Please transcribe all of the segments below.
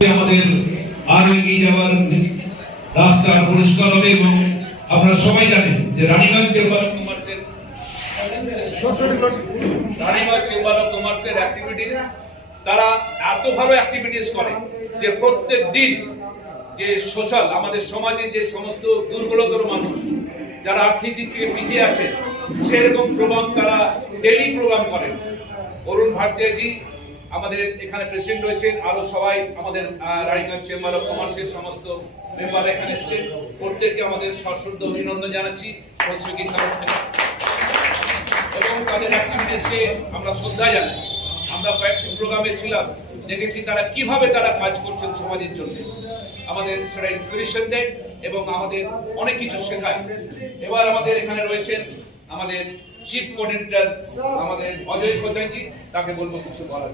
আমাদের আরো এগিয়ে যাওয়ার রাস্তা পরিষ্কার হবে এবং আপনারা সবাই জানেন যে রানীগঞ্জ চেম্বার অফ কমার্সের অ্যাক্টিভিটিস তারা এত ভালো অ্যাক্টিভিটিস করে যে প্রত্যেক দিন যে সোশ্যাল আমাদের সমাজে যে সমস্ত দুর্বলতর মানুষ যারা আর্থিক দিক থেকে পিছিয়ে আছে সেরকম প্রোগ্রাম তারা ডেইলি প্রোগ্রাম করেন। অরুণ ভারতীয়জি আমাদের এখানে প্রেসিডেন্ট রয়েছেন, আরো সবাই আমাদের রানীগঞ্জ চেম্বার অফ কমার্সের সমস্ত মেম্বার এখানে এসেছেন, প্রত্যেককে আমাদের সশ্রদ্ধ অভিনন্দন জানাচ্ছি এবং তাদের অ্যাক্টিভিটিসকে আমরা শ্রদ্ধা জানাই। আমরা কয়েকটি প্রোগ্রামে ছিলাম, দেখেছি তারা কিভাবে তারা কাজ করছেন সমাজের জন্য, আমাদের সেটা ইন্সপিরেশন দেয় এবং আমাদের অনেক কিছু শেখায়। এবার আমাদের এখানে রয়েছেন আমাদের চিফ কোঅর্ডিনেটর আমাদের অজয় খোদাজি, তাকে বলবো কিছু বলার।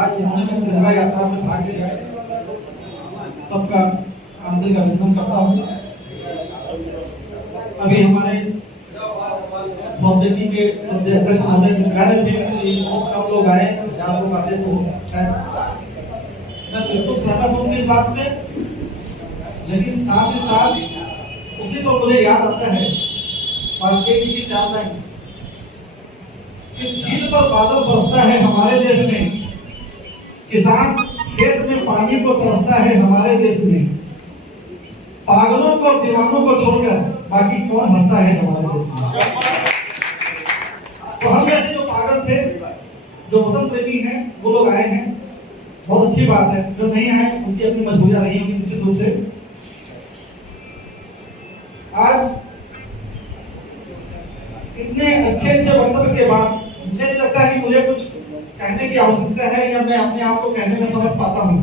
आज इन्होंने गंगा यात्रा में भाग लिया, सबका आंतरिक अभिनंदन करता हूँ। अभी हमारे सौदेवी के अध्यक्ष महोदय कह रहे थे कि कम लोग आए, 4 लोग आते तो मैं बिल्कुल सहमत हूँ इस बात से, लेकिन साथ ही साथ उसी को मुझे याद आता है वाल्मीकि जी की 4 लाइन कि झील पर बादल बरसता है हमारे देश में, किसान खेत में पानी को तरसता है हमारे देश में, पागलों को दीवानों को छोड़कर बाकी कौन हंसता है हमारे देश में। तो हम जैसे जो पागल थे, जो वतन प्रेमी हैं, वो लोग आए हैं, बहुत अच्छी बात है। जो नहीं आए उनकी अपनी मजबूरियां रही होंगी निश्चित रूप से। आज इतने अच्छे अच्छे वक्तव्य के बाद मुझे नहीं लगता कि मुझे कुछ कहने की आवश्यकता है या मैं अपने आप को कहने में समझ पाता हूं।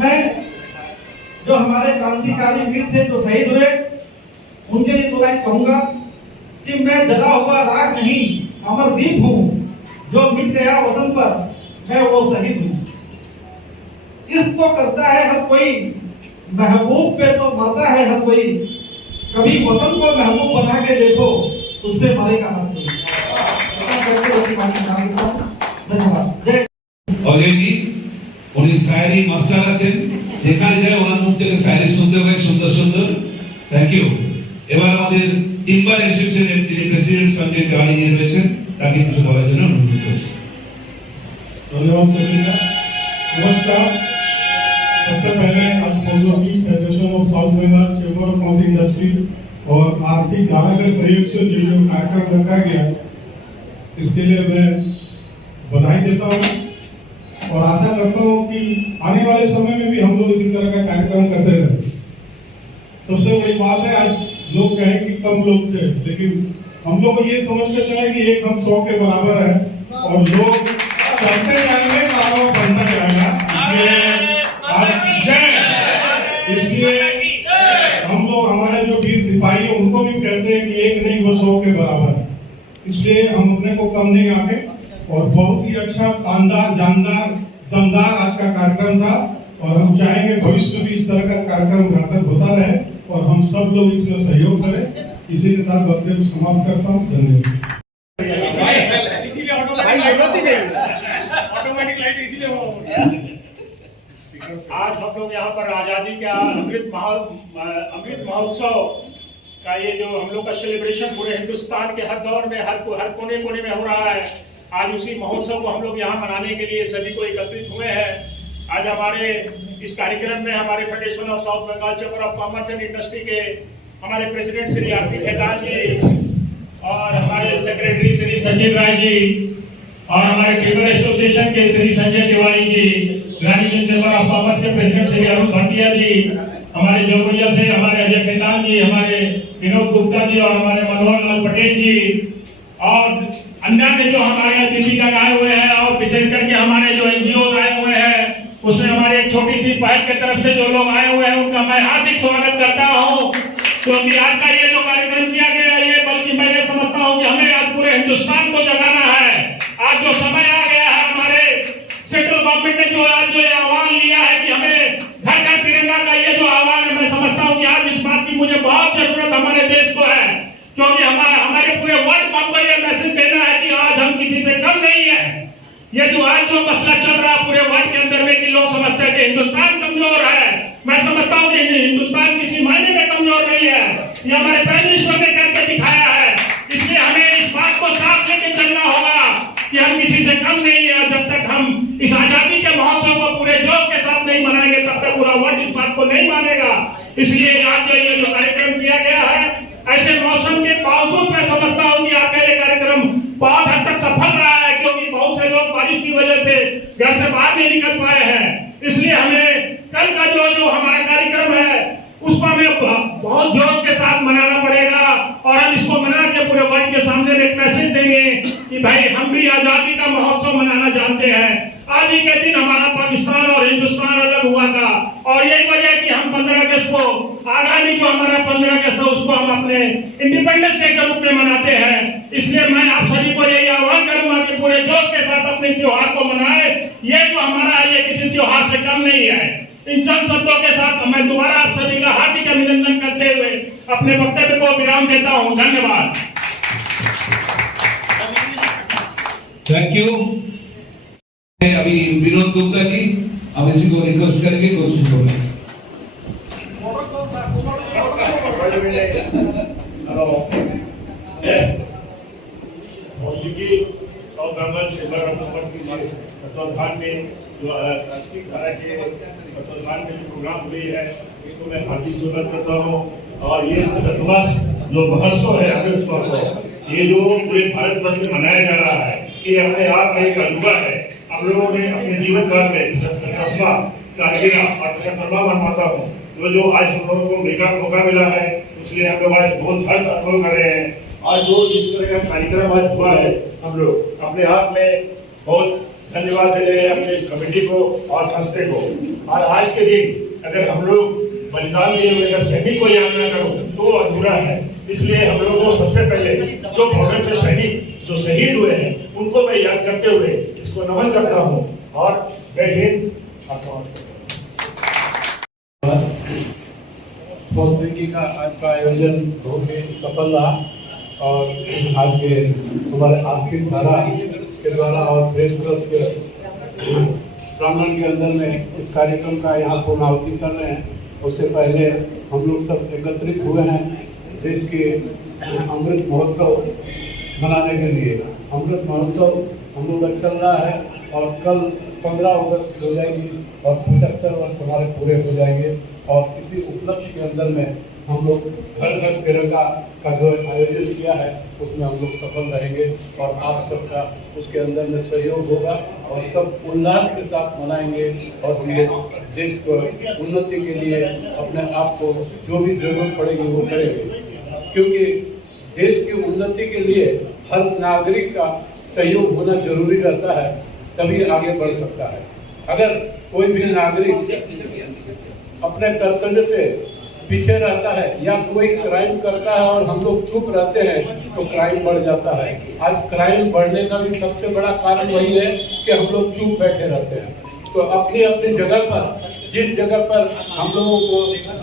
मैं जो हमारे क्रांतिकारी वीर थे जो शहीद हुए उनके लिए तो लाइन कहूंगा कि मैं जला हुआ राग नहीं अमरदीप हूं, जो मिट गया वतन पर मैं वो शहीद हूं। इस तो करता है हर कोई, महबूब पे तो मरता है हर कोई, कभी वतन को महबूब बना के देखो उस पे मरेगा हर कोई। অজয়জি উনি শায়রি মাস্টার আছেন, যেখানে যায় ওনার মুখ থেকে শায়রি শুনতে হয় সুন্দর সুন্দর। Thank you. এবার আমাদের টিম্বার অ্যাসোসিয়েশনের যিনি প্রেসিডেন্ট সঞ্জয় তেওয়ারি জি রয়েছেন, তাকে কিছু বলার জন্য অনুরোধ করছি। धन्यवाद सभी का। नमस्कार। सबसे पहले आज की Federation of South Bengal Chamber of Commerce Industry और आर्थिक धारा के सहयोग से जो कार्यक्रम रखा गया, इसके लिए मैं बधाई देता हूँ और आशा करता हूँ कि आने वाले समय में भी हम लोग इसी तरह का कार्यक्रम करते रहे। सबसे बड़ी बात है, आज लोग कहें कि कम लोग थे, लेकिन हम लोग को ये समझ के चले कि एक हम 100 के बराबर है और लोग बढ़ते जाएंगे, कारोबार बढ़ता जाएगा। इसलिए हम लोग हमारे जो वीर सिपाही है उनको भी कहते हैं कि एक नहीं वो 100 के बराबर है। इसलिए हम अपने को कम नहीं आके और बहुत ही अच्छा शानदार जानदार दमदार आज का कार्यक्रम था और हम चाहेंगे भविष्य में भी इस तरह का कार्यक्रम घर तक होता रहे और हम सब लोग इसमें सहयोग करें। इसी के साथ वक्तव्य समाप्त करता हूँ। धन्यवाद। आज हम लोग यहाँ पर आजादी का अमृत महोत्सव का ये जो हम लोग का सेलिब्रेशन पूरे हिंदुस्तान के हर दौर में हर कोने कोने में हो रहा है। आज उसी महोत्सव को हम लोग यहाँ मनाने के लिए सभी को एकत्रित हुए हैं। आज हमारे इस कार्यक्रम में हमारे Federation of South Bengal Chamber of Commerce and Industry के हमारे प्रेसिडेंट श्री आरपी खेतान जी और हमारे सेक्रेटरी श्री संजय राय जी और हमारे टिम्बर एसोसिएशन के Shri Sanjay Tiwari ji, Raniganj Chamber of Commerce के प्रेसिडेंट श्री अरुण भाटिया जी, हमारे जोगड़िया से हमारे अजय खेतान जी, हमारे विनोद गुप्ता जी और हमारे मनोहर लाल पटेल जी और अन्य जो हमारे यहाँ दिल्ली तक आए हुए हैं और विशेष करके हमारे जो एनजीओ आए हुए हैं, उसमें हमारे एक छोटी सी पहल की तरफ से जो लोग आए हुए हैं उनका मैं हार्दिक स्वागत करता हूँ। क्योंकि आज का ये जो कार्यक्रम किया गया, ये बल्कि मैं ये समझता हूँ कि हमें आज पूरे हिंदुस्तान को जगाना है। आज जो समय आ गया है, हमारे सेंट्रल गवर्नमेंट ने जो आज जो आह्वान लिया है कि हमें घर घर तिरंगा का ये जो आह्वान है, मैं समझता हूँ कि आज इस बात की मुझे बहुत जरूरत हमारे देश को है, क्योंकि हमारे पूरे वर्ल्ड को ये मैसेज देना है कि आज हम किसी से कम नहीं है। ये जो आज जो मसला चल रहा है पूरे वर्ल्ड के अंदर में कि लोग समझते हैं कि हिंदुस्तान कमजोर है, मैं समझता हूँ कि हिंदुस्तान किसी मायने में कमजोर नहीं है। ये हमारे प्राइम मिनिस्टर ने करके दिखाया है। इसलिए हमें इस बात को साफ लेके चलना होगा कि हम किसी से कम नहीं है। जब तक हम इस आजादी के महोत्सव को पूरे जोश के साथ नहीं मनाएंगे, तब तक पूरा वर्ल्ड इस बात को नहीं मानेगा। इसलिए आज जो ये जो कार्यक्रम किया गया है, ऐसे मौसम के बावजूद मैं समझता हूँ कि आपका ये कार्यक्रम बहुत हद तक सफल रहा है, क्योंकि बहुत से लोग बारिश की वजह से घर से बाहर नहीं निकल पाए हैं। इसलिए हमें कल का जो हमारा कार्यक्रम है उसको हमें बहुत जोश के साथ मनाना पड़ेगा, और हम इसको मना के पूरे वर्ल्ड के सामने एक मैसेज देंगे कि भाई हम भी आजादी का महोत्सव मनाना जानते हैं। आज ही के दिन हमारा पाकिस्तान और हिंदुस्तान अलग हुआ था, और यही वजह है कि हम 15 अगस्त को, आगामी जो हमारा 15 अगस्त है, उसको हम अपने इंडिपेंडेंस डे के रूप में मनाते हैं। इसलिए मैं आप सभी को यही आह्वान करूंगा कि पूरे जोश के साथ अपने त्योहार को मनाए। ये जो हमारा है, ये किसी त्योहार से कम नहीं है। इन सब शब्दों के साथ मैं दोबारा आप सभी का हार्दिक अभिनंदन करते हुए अपने वक्तव्य को विराम देता हूं। धन्यवाद। Thank you. अभी विनोद गुप्ता जी, हम इसी को रिक्वेस्ट करेंगे कुछ बोलें। तत्वाधान में जो राष्ट्रीय धारा के तत्वाधान में जो प्रोग्राम हुई है, इसको मैं हार्दिक स्वागत करता हूँ। और ये जो महोत्सव है अमृत महोत्सव, ये जो पूरे भारत वर्ष में मनाया जा रहा है, ये अपने आप में एक अजूबा है। हम लोगों ने अपने जीवन काल में 10वां सालगिरह और 75वां मनवाता हूँ, जो आज हम लोगों को मौका मिला है, इसलिए हम लोग आज बहुत हर्ष अनुभव कर रहे हैं। आज जो इस तरह का कार्यक्रम आज हुआ है, हम लोग अपने आप में बहुत धन्यवाद दे रहे हैं अपने कमेटी को और संस्था को। और आज के दिन अगर हम लोग बलिदान दिए हुए अगर सैनिक को याद न करो तो अधूरा है। इसलिए हम लोगों को सबसे पहले जो बॉर्डर पे सैनिक जो शहीद हुए हैं, उनको मैं याद करते हुए इसको नमन करता हूँ। और जय हिंद। फौजदारी का आज का आयोजन बहुत ही सफल रहा, और आज के हमारे आर्थिक धारा के द्वारा और प्रेस क्लब के प्रांगण के अंदर में इस कार्यक्रम का यहाँ पूर्णाहुति कर रहे हैं। उससे पहले हम लोग सब एकत्रित हुए हैं देश के अमृत महोत्सव मनाने के लिए। अमृत महोत्सव हम लोग का चल रहा है, और कल 15 अगस्त हो जाएगी और 75 वर्ष हमारे पूरे हो जाएंगे। और इसी उपलक्ष्य के अंदर में हम लोग घर घर तिरंगा का जो आयोजन किया है, उसमें हम लोग सफल रहेंगे, और आप सबका उसके अंदर में सहयोग होगा, और सब उल्लास के साथ मनाएंगे। और हम लोग देश को उन्नति के लिए अपने आप को जो भी जरूरत पड़ेगी वो करेंगे, क्योंकि देश की उन्नति के लिए हर नागरिक का सहयोग होना जरूरी रहता है, तभी आगे बढ़ सकता है। अगर कोई भी नागरिक अपने कर्तव्य से पीछे रहता है या कोई क्राइम करता है और हम लोग चुप रहते हैं, तो क्राइम बढ़ जाता है। आज क्राइम बढ़ने का भी सबसे बड़ा कारण वही है कि हम लोग चुप बैठे रहते हैं। तो अपनी अपनी जगह पर, जिस जगह पर हम लोगों को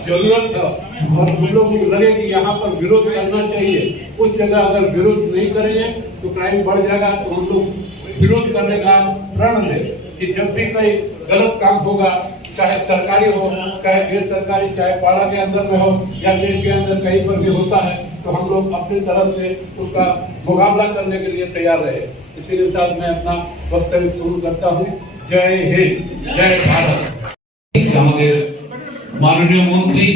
जरूरत है और हम लोगों को लगे कि यहाँ पर विरोध करना चाहिए, उस जगह अगर विरोध नहीं करेंगे तो क्राइम बढ़ जाएगा। तो हम लोग विरोध करने का प्रण लें कि जब भी कोई गलत काम होगा, चाहे सरकारी हो, चाहे गैर सरकारी, चाहे पाड़ा के अंदर में हो या देश के अंदर कहीं पर भी होता है, तो हम लोग अपनी तरफ से उसका मुकाबला करने के लिए तैयार रहे। इसीलिए साथ मैं अपना वक्तव्य शुरू करता हूँ। जय हिंद, जय भारत। আমাদের মাননীয় মন্ত্রী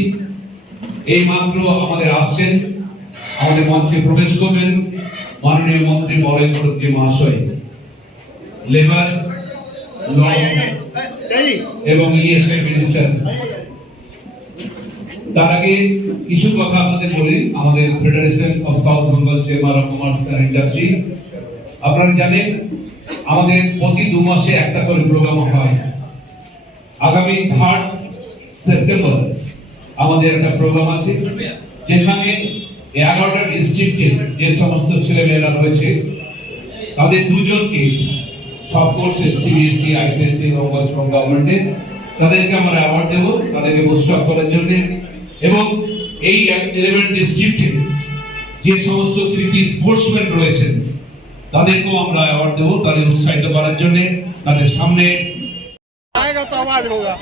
এই মাত্র আমাদের আসছেন, আমাদের মঞ্চে প্রবেশ করবেন মাননীয় মন্ত্রী বলয় চৌধুরী মহাশয়, লেবার ল এবং ইএসআই মিনিস্টার। তার আগে কিছু কথা আপনাদের বলি। আমাদের Federation of South Bengal Chamber of Commerce and Industry, আপনারা জানেন আমাদের প্রতি 2 মাসে একটা করে প্রোগ্রাম হয়। আগামী 3 সেপ্টেম্বর আমাদের একটা প্রোগ্রাম আছে, যেখানে 11টা ডিস্ট্রিক্টে যে সমস্ত ছেলেমেয়েরা রয়েছে তাদের দুজনকে সব কোর্সে সিবিএসই, আইসিএসসি এবং ওয়েস্ট বেঙ্গল গভর্নমেন্টে তাদেরকে আমরা অ্যাওয়ার্ড দেবো তাদেরকে বুস্ট আপ করার জন্য। এবং এই 11 ডিস্ট্রিক্টে যে সমস্ত কৃতি স্পোর্টসম্যান রয়েছেন তাদেরকেও আমরা অ্যাওয়ার্ড দেবো তাদের উৎসাহিত করার জন্য। তাদের সামনে आएगा तो आवाज होगा।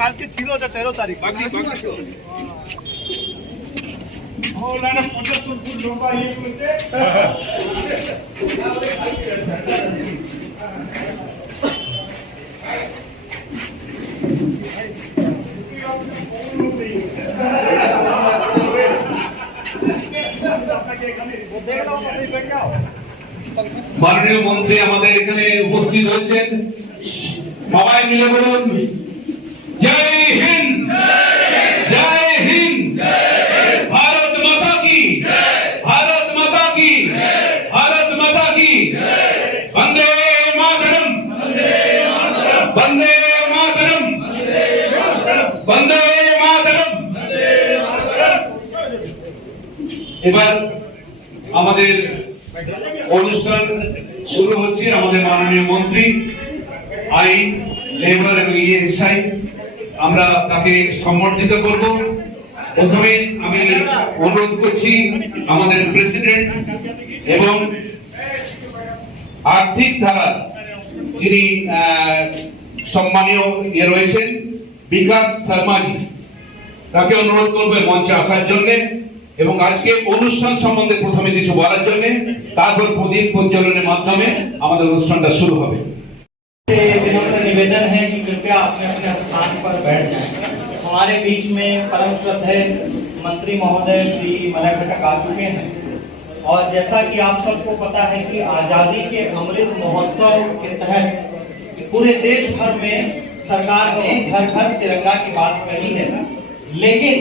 কালকে ছিল ওটা 13 তারিখ। মাননীয় মন্ত্রী আমাদের এখানে উপস্থিত হয়েছেন, সবাই মিলে বলুন জয় হিন্দ, জয় হিন্দ, ভারত মাতা কি, ভারত মাতা কি, ভারত মাতা কি, বন্দে মাতরম, বন্দে মাতরম, বন্দে মাতরম। এবার আমাদের অনুষ্ঠান শুরু হচ্ছে। আমাদের মাননীয় মন্ত্রী আইন, লেবার এবং ইএসআই আমরা তাকে সম্বর্ধিত করব। প্রথমে আমি অনুরোধ করছি আমাদের প্রেসিডেন্ট এবং আর্থিক ধারা যিনি সম্মানীয় রয়েছেন বিকাশ শর্মাজি, তাকে অনুরোধ করবে মঞ্চে আসার জন্য এবং আজকে অনুষ্ঠান সম্বন্ধে প্রথমে কিছু বলার জন্য, তারপর প্রদীপ প্রজ্বলনের মাধ্যমে আমাদের অনুষ্ঠানটা শুরু হবে। विनम्र निवेदन है कि कृपया अपने अपने स्थान पर बैठ जाएं। हमारे बीच में परम श्रद्धेय मंत्री महोदय श्री मलय घटक आ चुके हैं और जैसा कि आप सबको पता है कि आजादी के अमृत महोत्सव के तहत पूरे देश भर में सरकार ने घर घर तिरंगा की बात कही है, लेकिन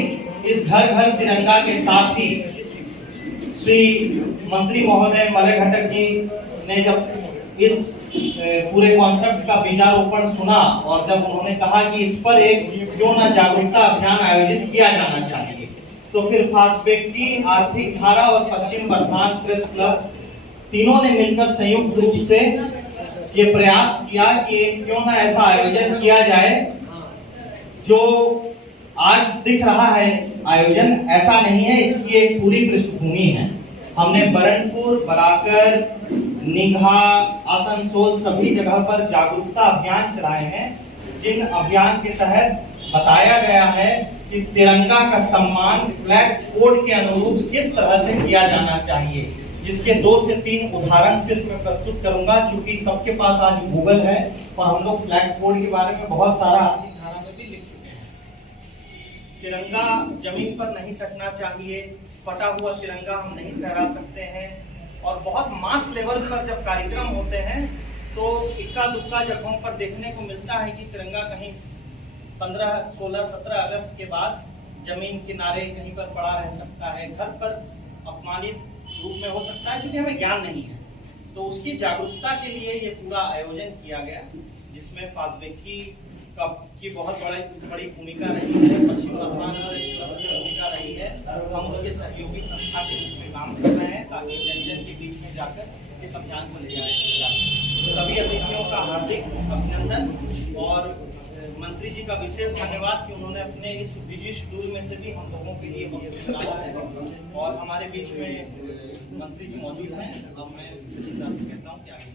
इस घर घर तिरंगा के साथ ही श्री मंत्री महोदय मलय घटक जी ने जब इस पूरे कॉन्सेप्ट का बीजारोपण सुना और जब उन्होंने कहा कि इस पर एक क्यों न जागरूकता अभियान आयोजित किया जाना चाहिए, तो फिर फास्टबैक की आर्थिक धारा और पश्चिम बर्धमान प्रेस क्लब तीनों ने मिलकर संयुक्त रूप से ये प्रयास किया कि क्यों न ऐसा आयोजन किया जाए। जो आज दिख रहा है आयोजन ऐसा नहीं है, इसकी एक पूरी पृष्ठभूमि है। हमने बरनपुर, बराकर, निघा, आसनसोल सभी जगह पर जागरूकता अभियान चलाए हैं, जिन अभियान के तहत बताया गया है कि तिरंगा का सम्मान फ्लैग कोड के अनुरूप किस तरह से किया जाना चाहिए, जिसके 2 से 3 उदाहरण सिर्फ मैं प्रस्तुत करूंगा। चूंकि सबके पास आज गूगल है और हम लोग फ्लैग कोड के बारे में बहुत सारा आर्थिक धारा में भी लिख चुके हैं। तिरंगा जमीन पर नहीं सटना चाहिए, फटा हुआ तिरंगा हम नहीं फहरा सकते हैं और बहुत मास लेवल पर जब कार्यक्रम होते हैं तो इक्का दुक्का जगहों पर देखने को मिलता है कि तिरंगा कहीं 15, 16, 17 अगस्त के बाद जमीन किनारे कहीं पर पड़ा रह सकता है, घर पर अपमानित रूप में हो सकता है, क्योंकि हमें ज्ञान नहीं है। तो उसकी जागरूकता के लिए ये पूरा आयोजन किया गया, जिसमें फास्टबैक की बहुत बड़ी भूमिका रही है, पश्चिम बर्धमान प्रेस क्लब की भूमिका रही है। हम उसके सहयोगी संस्था के रूप में काम कर रहे हैं ताकि जन जन के बीच में जाकर इस अभियान को ले जाया जा सके। सभी अतिथियों का हार्दिक अभिनंदन और मंत्री जी का विशेष धन्यवाद कि उन्होंने अपने इस बिजी शेड्यूल में से भी हम लोगों के लिए वक्त निकाला है और हमारे बीच में मंत्री जी मौजूद हैं। अब मैं कहता हूँ कि आगे